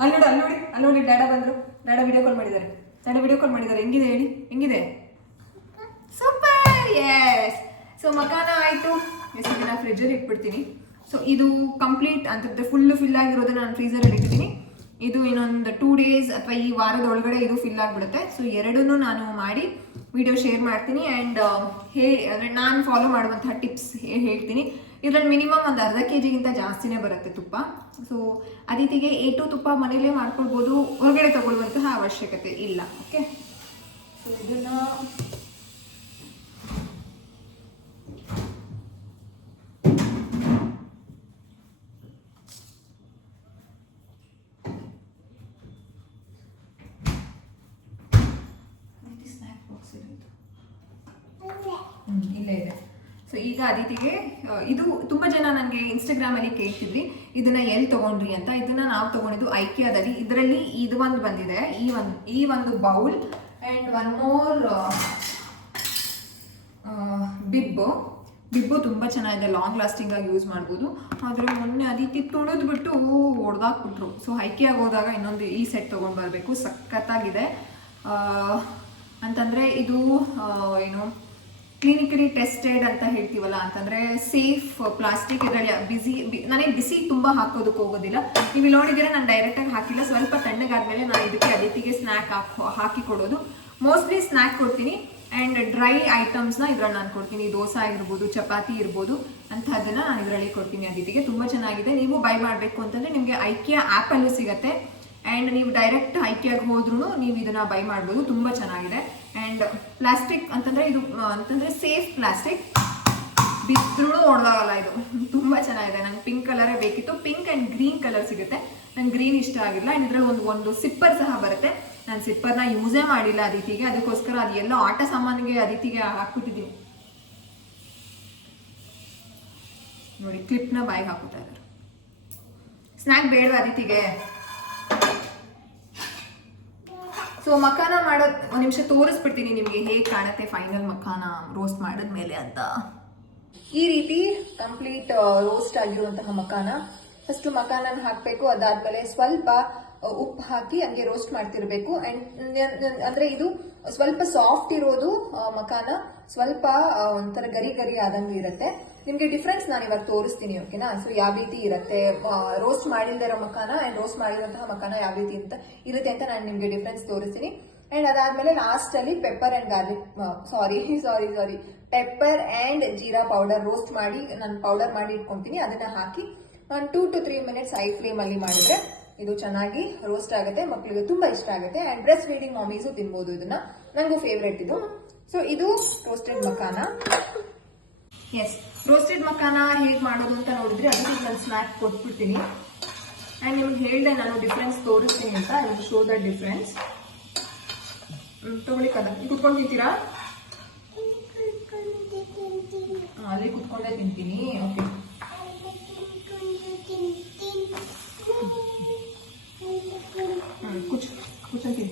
ಅಲ್ಲಿ ನೋಡಿ ಅಲ್ಲಿ ನೋಡಿ ಅಲ್ಲಿ ನೋಡಿ ಡಾಡಾ ಬಂದ್ರು. ಡಾಡಾ ವಿಡಿಯೋ ಕಾಲ್ ಮಾಡಿದ್ದಾರೆ. ಡಾಡಾ ವಿಡಿಯೋ ಕಾಲ್ ಮಾಡಿದ್ದಾರೆ. ಹೆಂಗಿದೆ ಹೇಳಿ? ಹೆಂಗಿದೆ? ಸೂಪರ್ ಎಸ್ ಸೊ ಮಕಾನ ಆಯಿತು. ಎಷ್ಟು ದಿನ ಫ್ರಿಜ್ಜಲ್ಲಿ ಇಟ್ಬಿಡ್ತೀನಿ. ಸೊ ಇದು ಕಂಪ್ಲೀಟ್ ಅಂತ ಫುಲ್ ಫಿಲ್ ಆಗಿರೋದನ್ನ ನಾನು ಫ್ರೀಸರಲ್ಲಿ ಇಟ್ಟಿದ್ದೀನಿ. ಇದು ಇನ್ನೊಂದು ಟೂ ಡೇಸ್ ಅಥವಾ ಈ ವಾರದ ಒಳಗಡೆ ಇದು ಫಿಲ್ ಆಗಿಬಿಡುತ್ತೆ. ಸೊ ಎರಡನ್ನೂ ನಾನು ಮಾಡಿ ವಿಡಿಯೋ ಶೇರ್ ಮಾಡ್ತೀನಿ. ಆ್ಯಂಡ್ ಹೇ, ಅಂದರೆ ನಾನು ಫಾಲೋ ಮಾಡುವಂತಹ ಟಿಪ್ಸ್ ಹೇಳ್ತೀನಿ. ಇದರಲ್ಲಿ ಮಿನಿಮಮ್ ಒಂದು ಅರ್ಧ ಕೆ ಜಿಗಿಂತ ಜಾಸ್ತಿನೇ ಬರುತ್ತೆ ತುಪ್ಪ. ಸೊ ಅದಿತಿಗೆ ಟು ತುಪ್ಪ ಮನೇಲೇ ಮಾಡ್ಕೊಳ್ಬೋದು. ಹೊರಗಡೆ ತಗೊಳ್ಳುವಂತಹ ಅವಶ್ಯಕತೆ ಇಲ್ಲ. ಓಕೆ ಸೊ ಇದನ್ನ ಇಲ್ಲೇ ಇದೆ. ಸೊ ಈಗ ಅದಿತಿಗೆ ಇದು ತುಂಬ ಜನ ನನಗೆ ಇನ್ಸ್ಟಾಗ್ರಾಮಲ್ಲಿ ಕೇಳ್ತಿದ್ರಿ. ಇದನ್ನ ಎಲ್ಲಿ ತಗೊಂಡ್ರಿ ಅಂತ. ಇದನ್ನ ನಾವು ತಗೊಂಡಿದ್ದು ಐಕಿಯಾದಲ್ಲಿ. ಇದರಲ್ಲಿ ಇದು ಒಂದು ಬಂದಿದೆ. ಈ ಒಂದು ಈ ಒಂದು bowl and one more bib. Bib ತುಂಬ ಚೆನ್ನಾಗಿದೆ. ಲಾಂಗ್ ಲಾಸ್ಟಿಂಗಾಗಿ ಯೂಸ್ ಮಾಡ್ಬೋದು. ಆದರೆ ಮೊನ್ನೆ ಅದಿತಿ ತುಳಿದ್ಬಿಟ್ಟು ಹೊಡೆದಾಕ್ಬಿಟ್ರು ಸೊ ಆಗಿ ಹೋದಾಗ ಇನ್ನೊಂದು ಈ ಸೆಟ್ ತೊಗೊಂಡು ಬರಬೇಕು. ಸಖತ್ತಾಗಿದೆ. ಅಂತಂದರೆ ಇದು ಏನು ಕ್ಲಿನಿಕಲಿ ಟೆಸ್ಟೆಡ್ ಅಂತ ಹೇಳ್ತೀವಲ್ಲ ಅಂತಂದ್ರೆ ಸೇಫ್ ಪ್ಲಾಸ್ಟಿಕ್ ಇದರಲ್ಲಿ ಬಿಸಿ ನನಗೆ ಬಿಸಿ ತುಂಬಾ ಹಾಕೋದಕ್ಕೆ ಹೋಗೋದಿಲ್ಲ. ನೀವು ಇಲ್ಲಿ ನೋಡಿದ್ರೆ ನಾನು ಡೈರೆಕ್ಟಾಗಿ ಹಾಕಿಲ್ಲ. ಸ್ವಲ್ಪ ತಣ್ಣಗಾದ್ಮೇಲೆ ನಾನು ಇದಕ್ಕೆ ಅದಿತಿಗೆ ಸ್ನ್ಯಾಕ್ ಹಾಕಿ ಕೊಡೋದು. ಮೋಸ್ಟ್ಲಿ ಸ್ನ್ಯಾಕ್ ಕೊಡ್ತೀನಿ. ಆ್ಯಂಡ್ ಡ್ರೈ ಐಟಮ್ಸ್ನ ಇದ್ರಲ್ಲಿ ನಾನು ಕೊಡ್ತೀನಿ. ದೋಸೆ ಇರ್ಬೋದು ಚಪಾತಿ ಇರ್ಬೋದು, ಅಂಥದ್ದನ್ನು ನಾನು ಇದರಲ್ಲಿ ಕೊಡ್ತೀನಿ ಅದಿತಿಗೆ. ತುಂಬ ಚೆನ್ನಾಗಿದೆ. ನೀವು ಬೈ ಮಾಡಬೇಕು ಅಂತಂದ್ರೆ ನಿಮಗೆ ಐಕಿಯಾ ಆ್ಯಪಲ್ಲೂ ಸಿಗುತ್ತೆ. ಆ್ಯಂಡ್ ನೀವು ಡೈರೆಕ್ಟ್ ಐಕಿಯಾಗಿ ಹೋದ್ರೂ ನೀವು ಇದನ್ನ ಬೈ ಮಾಡ್ಬೋದು. ತುಂಬ ಚೆನ್ನಾಗಿದೆ. ಆ್ಯಂಡ್ ಪ್ಲಾಸ್ಟಿಕ್ ಅಂತಂದ್ರೆ ಇದು ಅಂತಂದರೆ ಸೇಫ್ ಪ್ಲಾಸ್ಟಿಕ್ ಬಿದ್ರೂ ಹೊಡೆದಾಗಲ್ಲ ಇದು. ತುಂಬ ಚೆನ್ನಾಗಿದೆ. ನಂಗೆ ಪಿಂಕ್ ಕಲರೇ ಬೇಕಿತ್ತು. ಪಿಂಕ್ ಆ್ಯಂಡ್ ಗ್ರೀನ್ ಕಲರ್ ಸಿಗುತ್ತೆ. ನಂಗೆ ಗ್ರೀನ್ ಇಷ್ಟ ಆಗಿಲ್ಲ. ಆ್ಯಂಡ್ ಇದ್ರಲ್ಲಿ ಒಂದು ಒಂದು ಸಿಪ್ಪರ್ ಸಹ ಬರುತ್ತೆ. ನಾನು ಸಿಪ್ಪರ್ನ ಯೂಸೇ ಮಾಡಿಲ್ಲ ಅದಿತಿಗೆ. ಅದಕ್ಕೋಸ್ಕರ ಅದು ಎಲ್ಲ ಆಟ ಸಾಮಾನಿಗೆ ಅದಿತಿಗೆ ಹಾಕ್ಬಿಟ್ಟಿದ್ದೀನಿ. ನೋಡಿ ಕ್ಲಿಪ್ನ ಬಾಯಿಗೆ ಹಾಕುತ್ತಾ ಇದ್ದಾರೆ. ಸ್ನ್ಯಾಕ್ ಬೇಡ ಅದಿತಿಗೆ? ಸೊ ಮಖಾನ ಮಾಡೋದ್ ಒಂದು ನಿಮಿಷ ತೋರಿಸ್ಬಿಡ್ತೀನಿ ನಿಮಗೆ ಹೇಗೆ ಕಾಣುತ್ತೆ ಫೈನಲ್ ಮಖಾನ ರೋಸ್ಟ್ ಮಾಡಿದ್ಮೇಲೆ ಅಂತ. ಈ ರೀತಿ ಕಂಪ್ಲೀಟ್ ರೋಸ್ಟ್ ಆಗಿರುವಂತಹ ಮಖಾನ. ಫಸ್ಟ್ ಮಖಾನನ ಹಾಕಬೇಕು, ಅದಾದ್ಮೇಲೆ ಸ್ವಲ್ಪ ಉಪ್ಪು ಹಾಕಿ ಹಂಗೆ ರೋಸ್ಟ್ ಮಾಡ್ತಿರ್ಬೇಕು. ಅಂಡ್ ಅಂದ್ರೆ ಇದು ಸ್ವಲ್ಪ ಸಾಫ್ಟ್ ಇರೋದು ಮಖಾನ. ಸ್ವಲ್ಪ ಒಂಥರ ಗರಿ ಗರಿ ಆದಂಗೆ ಇರುತ್ತೆ. ನಿಮ್ಗೆ ಡಿಫ್ರೆನ್ಸ್ ನಾನು ಇವಾಗ ತೋರಿಸ್ತೀನಿ ಓಕೆನಾ ಸೊ ಯಾವ ರೀತಿ ಇರುತ್ತೆ? ರೋಸ್ಟ್ ಮಾಡಿಲ್ದೇ ಇರೋ ಮಖಾನ ಅಂಡ್ ರೋಸ್ಟ್ ಮಾಡಿರೋಂತಹ ಮಖಾನ ಯಾವ ರೀತಿ ಅಂತ ಇರುತ್ತೆ ಅಂತ ನಾನು ನಿಮಗೆ ಡಿಫ್ರೆನ್ಸ್ ತೋರಿಸ್ತೀನಿ. ಅಂಡ್ ಅದಾದಮೇಲೆ ಲಾಸ್ಟಲ್ಲಿ pepper and garlic sorry sorry sorry pepper and jeera powder roast ಮಾಡಿ, ನಾನು ಪೌಡರ್ ಮಾಡಿ ಇಟ್ಕೊತೀನಿ, ಅದನ್ನ ಹಾಕಿ ಒಂದು two to three minutes high ಫ್ಲೇಮಲ್ಲಿ ಮಾಡಿದ್ರೆ ಇದು ಚೆನ್ನಾಗಿ ರೋಸ್ಟ್ ಆಗುತ್ತೆ ಮಕ್ಕಳಿಗೆ ತುಂಬಾ ಇಷ್ಟ ಆಗುತ್ತೆ. ಅಂಡ್ ಬ್ರೆಸ್ ಫೀಡಿಂಗ್ ಮಾಮೀಸು ತಿನ್ಬೋದು ಇದನ್ನ. ನನಗೂ ಫೇವ್ರೆಟ್ ಇದು. ಸೊ ಇದು roasted makhana. Yes roasted makhana ಹೇಗೆ ಮಾಡೋದು ಅಂತ ನೋಡಿದ್ರೆ ಅದಕ್ಕೆ ನಾನು ಸ್ನ್ಯಾಕ್ ಕೊಟ್ಬಿಡ್ತೀನಿ. ಆ್ಯಂಡ್ ನಿಮ್ಗೆ ಹೇಳಿದೆ ನಾನು ಡಿಫ್ರೆನ್ಸ್ ತೋರಿಸ್ತೀನಿ ಅಂತ I will show the difference ತಗೊಳ್ಳಿ ಕದ ಕುತ್ಕೊಂಡು ತಿಂತೀರಾ? ಅಲ್ಲಿ ಕುತ್ಕೊಂಡೇ ತಿಂತೀನಿ. ಓಕೆ ಕುಚ್ ಕುಚ್ಚಂತೀನಿ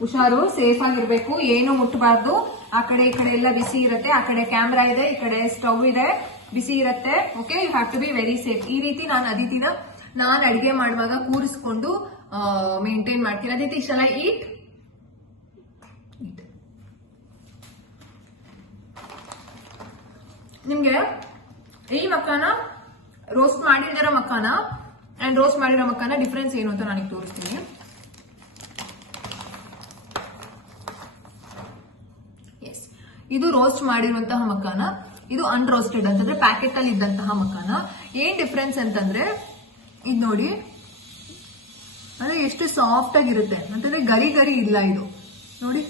ಹುಷಾರು ಸೇಫ್ ಆಗಿರ್ಬೇಕು, ಏನು ಮುಟ್ಟಬಾರ್ದು ಆ ಕಡೆ ಈ ಕಡೆ ಎಲ್ಲ ಬಿಸಿ ಇರುತ್ತೆ, ಆ ಕಡೆ ಕ್ಯಾಮ್ರಾ ಇದೆ, ಈ ಕಡೆ ಸ್ಟವ್ ಇದೆ, ಬಿಸಿ ಇರುತ್ತೆ okay you have to be very safe ಈ ರೀತಿ ನಾನು ಅದಿತಿನ, ನಾನು ಅಡಿಗೆ ಮಾಡುವಾಗ ಕೂರಿಸ್ಕೊಂಡು ಮೇಂಟೈನ್ ಮಾಡ್ತೀನಿ. ಅದಿತಿ ಇಷ್ಟಲ್ಲ ಈಟ್ ನಿಮ್ಗೆ? ಈ ಮಕ್ಕಾನ? ರೋಸ್ಟ್ ಮಾಡಿದಿರೋ ಮಕ್ಕಾನ? ಅಂಡ್ ರೋಸ್ಟ್ ಮಾಡಿರೋ ಮಕ್ಕನ ಡಿಫ್ರೆನ್ಸ್ ಏನು ಅಂತ ನನಗೆ ತೋರಿಸ್ತೀನಿ ಎಸ್ ಇದು ರೋಸ್ಟ್ ಮಾಡಿರುವಂತಹ ಮಕ್ಕನ. ಇದು ಅನ್ರೋಸ್ಟೆಡ್ ಅಂತಂದ್ರೆ ಪ್ಯಾಕೆಟ್ ಅಲ್ಲಿ ಇದ್ದಂತಹ ಮಕ್ಕನ. ಏನ್ ಡಿಫ್ರೆನ್ಸ್ ಅಂತಂದ್ರೆ, ಇದು ನೋಡಿ. ಅಂದ್ರೆ ಎಷ್ಟು ಸಾಫ್ಟ್ ಆಗಿರುತ್ತೆ. ಅಂತಂದ್ರೆ ಗರಿ ಗರಿ ಇಲ್ಲ ಇದು. ನೋಡಿ.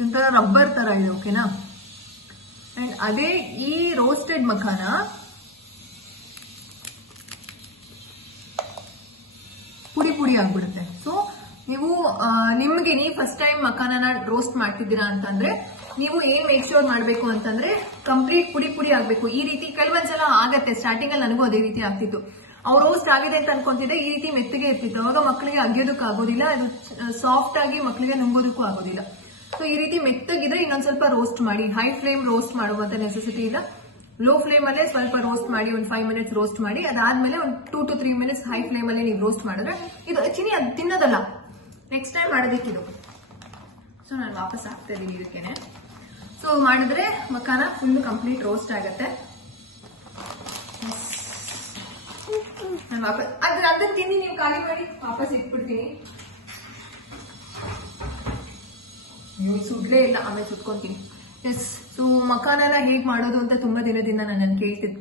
ಒಂಥರ ರಬ್ಬರ್ ತರ ಇದೆ ಓಕೆನಾ ಅಂಡ್ ಅದೇ ಈ ರೋಸ್ಟೆಡ್ ಮಖಾನ ಪುಡಿ ಪುಡಿ ಆಗ್ಬಿಡುತ್ತೆ. ನಿಮ್ಗೆ ನೀವು ಫಸ್ಟ್ ಟೈಮ್ ಮಕಾನನ ರೋಸ್ಟ್ ಮಾಡ್ತಿದ್ದೀರಾ ಅಂತಂದ್ರೆ, ನೀವು ಏನ್ ಮೇಕ್ ಶೋರ್ ಮಾಡಬೇಕು ಅಂತಂದ್ರೆ ಕಂಪ್ಲೀಟ್ ಪುಡಿ ಪುಡಿ ಆಗಬೇಕು. ಈ ರೀತಿ ಕೆಲವೊಂದ್ಸಲ ಆಗತ್ತೆ. ಸ್ಟಾರ್ಟಿಂಗ್ ಅಲ್ಲಿ ನನಗೂ ಅದೇ ರೀತಿ ಆಗ್ತಿತ್ತು. ಅವ್ರು ರೋಸ್ಟ್ ಆಗಿದೆ ಅಂತ ಅನ್ಕೊಂತಿದ್ದೆ. ಈ ರೀತಿ ಮೆತ್ತಗೆ ಇರ್ತಿತ್ತು. ಅವಾಗ ಮಕ್ಕಳಿಗೆ ಅಗಿಯೋದಕ್ಕೂ ಆಗೋದಿಲ್ಲ. ಅದು ಸಾಫ್ಟ್ ಆಗಿ ಮಕ್ಕಳಿಗೆ ನುಂಗೋದಕ್ಕೂ ಆಗೋದಿಲ್ಲ. ಸೊ ಈ ರೀತಿ ಮೆತ್ತಗಿದ್ರೆ ಇನ್ನೊಂದ್ ಸ್ವಲ್ಪ ರೋಸ್ಟ್ ಮಾಡಿ. ಹೈ ಫ್ಲೇಮ್ ರೋಸ್ಟ್ ಮಾಡುವಂತ ನೆಸೆಸಿಟಿ ಇಲ್ಲ. ಲೋ ಫ್ಲೇಮ್ ಅಲ್ಲೇ ಸ್ವಲ್ಪ ರೋಸ್ಟ್ ಮಾಡಿ, ಒಂದು ಫೈವ್ ಮಿನಿಟ್ಸ್ ರೋಸ್ಟ್ ಮಾಡಿ. ಅದಾದ್ಮೇಲೆ ಒಂದು two to three minutes high flame ಅಲ್ಲಿ ನೀವು ರೋಸ್ಟ್ ಮಾಡಿದ್ರೆ, ಇದು ಚಿನಿ ಅದು ತಿನ್ನೋದಲ್ಲ. ನೆಕ್ಸ್ಟ್ ಟೈಮ್ ಮಾಡೋದಕ್ಕಿದು ಸೊ ನಾನು ವಾಪಸ್ ಹಾಕ್ತಾ ಇದ್ದೀನಿ ಇದಕ್ಕೇನೆ. ಸೊ ಮಾಡಿದ್ರೆ ಮಖಾನ ಫುಲ್ ಕಂಪ್ಲೀಟ್ ರೋಸ್ಟ್ ಆಗುತ್ತೆ. ನಾನು ವಾಪಸ್ ಅದ್ರ ಅದನ್ನ ತಿಂದು ನೀವು ಖಾಲಿ ಮಾಡಿ, ವಾಪಸ್ ಇಟ್ಬಿಡ್ತೀನಿ. ನೀವು ಸುಡ್ಲೇ ಇಲ್ಲ, ಆಮೇಲೆ ಸುಟ್ಕೊಂತೀನಿ. ಎಸ್ ಸೊ ಮಖಾನೆಲ್ಲ ಹೇಗೆ ಮಾಡೋದು ಅಂತ ತುಂಬಾ ದಿನದಿಂದ ನಾನು ಕೇಳ್ತಿದ್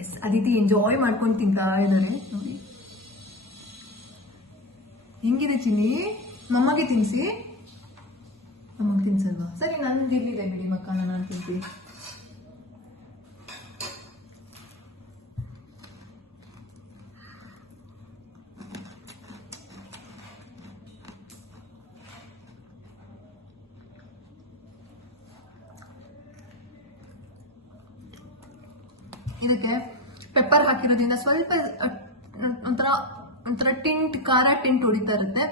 ಎಸ್ ಅದಿತಿ ಎಂಜಾಯ್ ಮಾಡ್ಕೊಂಡು ತಿಂತಾ ಇದ್ದಾರೆ. ನೋಡಿ ಹೆಂಗಿದೆ ಚಿನ್ನಿ? ಮಮ್ಮಗೆ ತಿನ್ಸಿ. ಮಮ್ಮಗೆ ತಿನ್ಸಲ್ವಾ? ಸರಿ, ನಂದು ಇಲ್ಲಿದೆ ಬಿಡಿ ಮಕ್ಕಳ ನಾನು ತಿನ್ಸಿ ಇದಕ್ಕೆ ಪೆಪ್ಪರ್ ಹಾಕಿರೋದ್ರಿಂದ ಸ್ವಲ್ಪ ಒಂಥರ ಒಂಥರ ಟಿಂಟ್, ಖಾರ ಟಿಂಟ್ ಹೊಡಿತಾ ಇರುತ್ತೆ.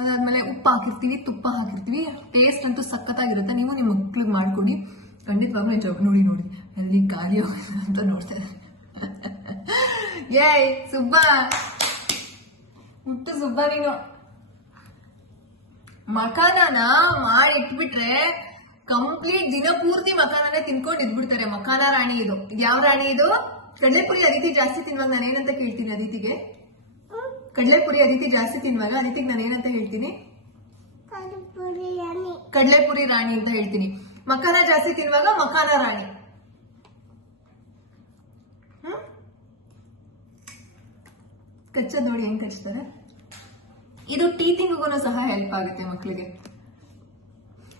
ಅದಾದ್ಮೇಲೆ ಉಪ್ಪು ಹಾಕಿರ್ತೀವಿ, ತುಪ್ಪ ಹಾಕಿರ್ತೀವಿ. ಟೇಸ್ಟ್ ಅಂತೂ ಸಖತ್ತಾಗಿರುತ್ತೆ. ನೀವು ನಿಮ್ಮ ಮಕ್ಳಿಗೆ ಮಾಡ್ಕೊಡಿ. ಖಂಡಿತವಾಗ್ಲೂ ಎಂಜಾಯ್ ನೋಡಿ ನೋಡಿ. ಅಲ್ಲಿ ಹೋಗಲ್ಲ ಅಂತ ನೋಡ್ತಾ ಇದ್ದಾರೆ ಏಯ್ ಸುಬ್ಬ. ಹುಟ್ಟು ಸುಬ್ಬ ನೀನು. ಮಖಾನನ ಮಾಡಿ ಇಟ್ಬಿಟ್ರೆ ಕಂಪ್ಲೀಟ್ ದಿನ ಪೂರ್ತಿ ಮಕಾನನೇ ತಿನ್ಕೊಂಡು ಇದ್ಬಿಡ್ತಾರೆ. ಮಖಾನ ರಾಣಿ ಇದು. ಯಾವ ರಾಣಿ ಇದು? ಕಡಲೆಪುರಿ ಅದಿತಿ ಜಾಸ್ತಿ ತಿನ್ನುವಾಗ ನಾನು ಏನಂತ ಕೇಳ್ತೀನಿ ಅದಿತಿಗೆ? ಕಡಲೆಪುರಿ ಅದಿತಿ ಜಾಸ್ತಿ ತಿನ್ನುವಾಗ, ಅದಿತಿಗೆ ನಾನು ಏನಂತ ಹೇಳ್ತೀನಿ? ಕಡಲೆಪುರಿ ರಾಣಿ ಅಂತ ಹೇಳ್ತೀನಿ. ಮಖಾನ ಜಾಸ್ತಿ ತಿನ್ನುವಾಗ ಮಖಾನ ರಾಣಿ. ಕಚ್ಚದ್ ನೋಡಿ ಹೆಂಗ್ ಕಚ್ತಾರೆ. ಇದು ಟೀತಿಂಗ್ಗೂ ಸಹ ಹೆಲ್ಪ್ ಆಗುತ್ತೆ ಮಕ್ಕಳಿಗೆ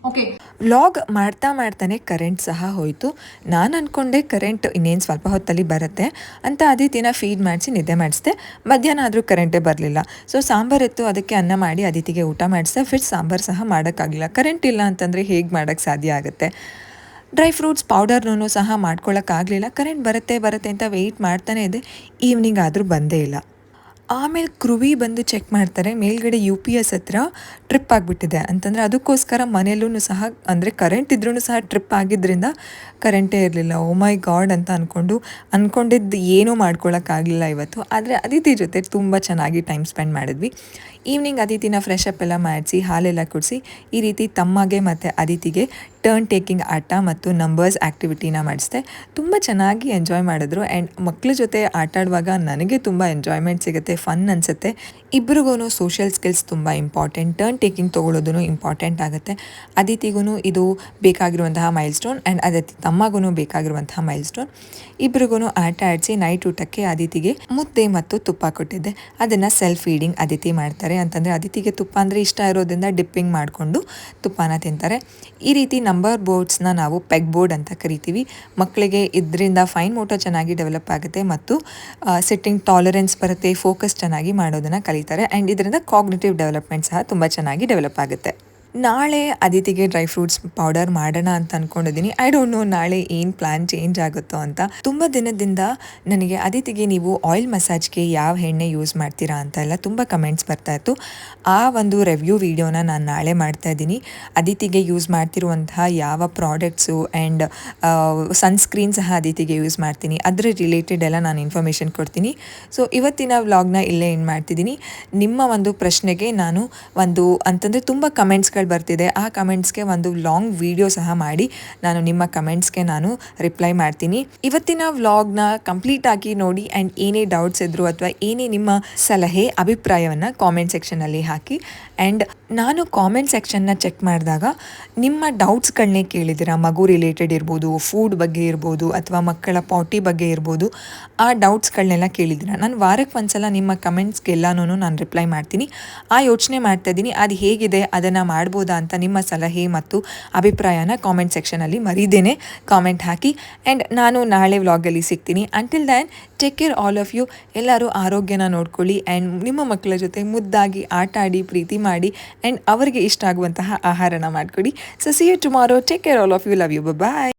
ಓಕೆ ವ್ಲಾಗ್ ಮಾಡ್ತಾ ಮಾಡ್ತಾನೆ ಕರೆಂಟ್ ಸಹ ಹೋಯಿತು. ನಾನು ಅಂದ್ಕೊಂಡೆ ಕರೆಂಟ್ ಇನ್ನೇನು ಸ್ವಲ್ಪ ಹೊತ್ತಲ್ಲಿ ಬರುತ್ತೆ ಅಂತ ಅದಿತಿನ ಫೀಡ್ ಮಾಡಿಸಿ ನಿದ್ದೆ ಮಾಡಿಸಿದೆ. ಮಧ್ಯಾಹ್ನ ಆದರೂ ಕರೆಂಟೇ ಬರಲಿಲ್ಲ. ಸೊ ಸಾಂಬಾರು ಎತ್ತು, ಅದಕ್ಕೆ ಅನ್ನ ಮಾಡಿ ಅದಿತಿಗೆ ಊಟ ಮಾಡಿಸಿದೆ. ಫಿಟ್ ಸಾಂಬಾರು ಸಹ ಮಾಡೋಕ್ಕಾಗಲಿಲ್ಲ. ಕರೆಂಟ್ ಇಲ್ಲ ಅಂತಂದರೆ ಹೇಗೆ ಮಾಡೋಕ್ಕೆ ಸಾಧ್ಯ ಆಗುತ್ತೆ? ಡ್ರೈ ಫ್ರೂಟ್ಸ್ ಪೌಡರ್ನೂ ಸಹ ಮಾಡ್ಕೊಳ್ಳೋಕ್ಕಾಗಲಿಲ್ಲ ಕರೆಂಟ್ ಬರುತ್ತೆ ಬರುತ್ತೆ ಅಂತ ವೆಯ್ಟ್ ಮಾಡ್ತಾನೇ ಇದೆ ಈವ್ನಿಂಗ್ ಆದರೂ ಬಂದೇ ಇಲ್ಲ. ಆಮೇಲೆ ಕ್ರುವಿ ಬಂದು ಚೆಕ್ ಮಾಡ್ತಾರೆ, ಮೇಲ್ಗಡೆ ಯು ಪಿ ಎಸ್ ಹತ್ರ ಟ್ರಿಪ್ ಆಗಿಬಿಟ್ಟಿದೆ. ಅಂತಂದರೆ ಅದಕ್ಕೋಸ್ಕರ ಮನೆಯಲ್ಲೂ ಸಹ, ಅಂದರೆ ಕರೆಂಟ್ ಇದ್ರೂ ಸಹ ಟ್ರಿಪ್ ಆಗಿದ್ದರಿಂದ ಕರೆಂಟೇ ಇರಲಿಲ್ಲ. ಓ ಮೈ ಗಾಡ್ ಅಂತ ಅಂದ್ಕೊಂಡು ಅಂದ್ಕೊಂಡಿದ್ದು ಏನೂ ಮಾಡ್ಕೊಳ್ಳೋಕ್ಕಾಗಲಿಲ್ಲ ಇವತ್ತು. ಆದರೆ ಅದಿತಿ ಜೊತೆ ತುಂಬ ಚೆನ್ನಾಗಿ ಟೈಮ್ ಸ್ಪೆಂಡ್ ಮಾಡಿದ್ವಿ. ಈವ್ನಿಂಗ್ ಅದಿತಿನ ಫ್ರೆಶ್ ಅಪ್ ಎಲ್ಲ ಮಾಡಿಸಿ, ಹಾಲೆಲ್ಲ ಕುಡಿಸಿ, ಈ ರೀತಿ ತಮ್ಮಗೆ ಮತ್ತು ಅದಿತಿಗೆ ಟರ್ನ್ ಟೇಕಿಂಗ್ ಆಟ ಮತ್ತು ನಂಬರ್ಸ್ ಆ್ಯಕ್ಟಿವಿಟಿನ ಮಾಡಿಸಿದೆ. ತುಂಬ ಚೆನ್ನಾಗಿ ಎಂಜಾಯ್ ಮಾಡಿದ್ರು. ಆ್ಯಂಡ್ ಮಕ್ಕಳ ಜೊತೆ ಆಟಾಡುವಾಗ ನನಗೆ ತುಂಬ ಎಂಜಾಯ್ಮೆಂಟ್ ಸಿಗುತ್ತೆ. ಫನ್ ಅನಿಸುತ್ತೆ. ಇಬ್ರಿಗೂ ಸೋಷಿಯಲ್ ಸ್ಕಿಲ್ಸ್ ತುಂಬ ಇಂಪಾರ್ಟೆಂಟ್ ಟರ್ನ್ ಟೇಕಿಂಗ್ ತೊಗೊಳೋದು ಇಂಪಾರ್ಟೆಂಟ್ ಆಗುತ್ತೆ. ಅದಿತಿಗೂ ಇದು ಬೇಕಾಗಿರುವಂತಹ ಮೈಲ್ ಸ್ಟೋನ್ ಆ್ಯಂಡ್ ಅದಿತಿ ತಮ್ಮಗೂ ಬೇಕಾಗಿರುವಂತಹ ಮೈಲ್ ಸ್ಟೋನ್ ಇಬ್ರಿಗೂ ಆಟ ಆಡಿಸಿ ನೈಟ್ ಊಟಕ್ಕೆ ಅದಿತಿಗೆ ಮುದ್ದೆ ಮತ್ತು ತುಪ್ಪ ಕೊಟ್ಟಿದ್ದೆ. ಅದನ್ನು ಸೆಲ್ಫ್ ಫೀಡಿಂಗ್ ಅದಿತಿ ಮಾಡ್ತಾರೆ. ಅಂತಂದರೆ ಅದಿತಿಗೆ ತುಪ್ಪ ಅಂದರೆ ಇಷ್ಟ ಇರೋದ್ರಿಂದ ಡಿಪ್ಪಿಂಗ್ ಮಾಡಿಕೊಂಡು ತುಪ್ಪನ ತಿಂತಾರೆ. ಈ ರೀತಿ ನಂಬರ್ ಬೋರ್ಡ್ಸ್ನ ನಾವು ಪೆಗ್ ಬೋರ್ಡ್ ಅಂತ ಕರಿತೀವಿ. ಮಕ್ಕಳಿಗೆ ಇದರಿಂದ ಫೈನ್ ಮೋಟರ್ ಚೆನ್ನಾಗಿ ಡೆವಲಪ್ ಆಗುತ್ತೆ ಮತ್ತು ಸಿಟ್ಟಿಂಗ್ ಟಾಲರೆನ್ಸ್ ಬರುತ್ತೆ ಫೋಕಸ್ ಚೆನ್ನಾಗಿ ಮಾಡೋದನ್ನು ಕಲಿತಾರೆ. ಆ್ಯಂಡ್ ಇದರಿಂದ ಕಾಗ್ನಿಟಿವ್ ಡೆವಲಪ್ಮೆಂಟ್ ಸಹ ತುಂಬ ಚೆನ್ನಾಗಿ ಡೆವಲಪ್ ಆಗುತ್ತೆ. ನಾಳೆ ಅದಿತಿಗೆ ಡ್ರೈ ಫ್ರೂಟ್ಸ್ ಪೌಡರ್ ಮಾಡೋಣ ಅಂತ ಅನ್ಕೊಂಡಿದ್ದೀನಿ. ಐ ಡೋಂಟ್ ನೋ ನಾಳೆ ಏನು ಪ್ಲಾನ್ ಚೇಂಜ್ ಆಗುತ್ತೋ ಅಂತ. ತುಂಬ ದಿನದಿಂದ ನನಗೆ ಅದಿತಿಗೆ ನೀವು ಆಯಿಲ್ ಮಸಾಜ್ಗೆ ಯಾವ ಎಣ್ಣೆ ಯೂಸ್ ಮಾಡ್ತೀರಾ ಅಂತ ಎಲ್ಲ ತುಂಬ ಕಮೆಂಟ್ಸ್ ಬರ್ತಾ ಇತ್ತು. ಆ ಒಂದು ರಿವ್ಯೂ ವಿಡಿಯೋನ ನಾನು ನಾಳೆ ಮಾಡ್ತಾ ಇದ್ದೀನಿ. ಅದಿತಿಗೆ ಯೂಸ್ ಮಾಡ್ತಿರುವಂತಹ ಯಾವ ಪ್ರಾಡಕ್ಟ್ಸು ಆ್ಯಂಡ್ ಸನ್ಸ್ಕ್ರೀನ್ ಸಹ ಅದಿತಿಗೆ ಯೂಸ್ ಮಾಡ್ತೀನಿ. ಅದರ ರಿಲೇಟೆಡ್ ಎಲ್ಲ ನಾನು ಇನ್ಫಾರ್ಮೇಷನ್ ಕೊಡ್ತೀನಿ. ಸೊ ಇವತ್ತಿನ ವ್ಲಾಗ್ನ ಇಲ್ಲೇ ಏನು ಮಾಡ್ತಿದ್ದೀನಿ. ನಿಮ್ಮ ಒಂದು ಪ್ರಶ್ನೆಗೆ ನಾನು ಒಂದು ಅಂತಂದರೆ ತುಂಬ ಕಮೆಂಟ್ಸ್ಗಳು ಬರ್ತಿದೆ, ಆ ಕಮೆಂಟ್ಸ್ಗೆ ಒಂದು ಲಾಂಗ್ ವಿಡಿಯೋ ಸಹ ಮಾಡಿ. ನಾನು ನಿಮ್ಮ ಕಮೆಂಟ್ಸ್ಗೆ ನಾನು ರಿಪ್ಲೈ ಮಾಡ್ತೀನಿ. ಇವತ್ತಿನ ವ್ಲಾಗ್ನ ಕಂಪ್ಲೀಟ್ ಆಗಿ ನೋಡಿ ಆ್ಯಂಡ್ ಏನೇ ಡೌಟ್ಸ್ ಇದ್ರು ಅಥವಾ ಏನೇ ನಿಮ್ಮ ಸಲಹೆ, ಅಭಿಪ್ರಾಯವನ್ನು ಕಾಮೆಂಟ್ ಸೆಕ್ಷನಲ್ಲಿ ಹಾಕಿ. ಆ್ಯಂಡ್ ನಾನು ಕಾಮೆಂಟ್ ಸೆಕ್ಷನ್ನ ಚೆಕ್ ಮಾಡಿದಾಗ ನಿಮ್ಮ ಡೌಟ್ಸ್ಗಳನ್ನೇ ಕೇಳಿದ್ದೀರಾ? ಮಗು ರಿಲೇಟೆಡ್ ಇರ್ಬೋದು ಫುಡ್ ಬಗ್ಗೆ ಇರ್ಬೋದು ಅಥವಾ ಮಕ್ಕಳ ಪಾಟಿ ಬಗ್ಗೆ ಇರ್ಬೋದು, ಆ ಡೌಟ್ಸ್ಗಳನ್ನೆಲ್ಲ ಕೇಳಿದ್ದೀರಾ? ನಾನು ವಾರಕ್ಕೆ ಒಂದ್ಸಲ ನಿಮ್ಮ ಕಮೆಂಟ್ಸ್ಗೆಲ್ಲನೂ ನಾನು ರಿಪ್ಲೈ ಮಾಡ್ತೀನಿ. ಆ ಯೋಚನೆ ಮಾಡ್ತಾ ಇದ್ದೀನಿ, ಅದು ಹೇಗಿದೆ, ಅದನ್ನು ಮಾಡ್ಬೋದಾ ಅಂತ ನಿಮ್ಮ ಸಲಹೆ ಮತ್ತು ಅಭಿಪ್ರಾಯನ ಕಾಮೆಂಟ್ ಸೆಕ್ಷನಲ್ಲಿ ಮರೀದೇನೆ ಕಾಮೆಂಟ್ ಹಾಕಿ. ಆ್ಯಂಡ್ ನಾನು ನಾಳೆ ವ್ಲಾಗಲ್ಲಿ ಸಿಗ್ತೀನಿ. Until then take care all of you ಎಲ್ಲರೂ ಆರೋಗ್ಯನ ನೋಡ್ಕೊಳ್ಳಿ. ಆ್ಯಂಡ್ ನಿಮ್ಮ ಮಕ್ಕಳ ಜೊತೆ ಮುದ್ದಾಗಿ ಆಟ ಆಡಿ ಪ್ರೀತಿ ಮಾಡಿ ಆ್ಯಂಡ್ ಅವರಿಗೆ ಇಷ್ಟ ಆಗುವಂತಹ ಆಹಾರನ ಮಾಡಿಕೊಡಿ. So see you tomorrow take care all of you love you bye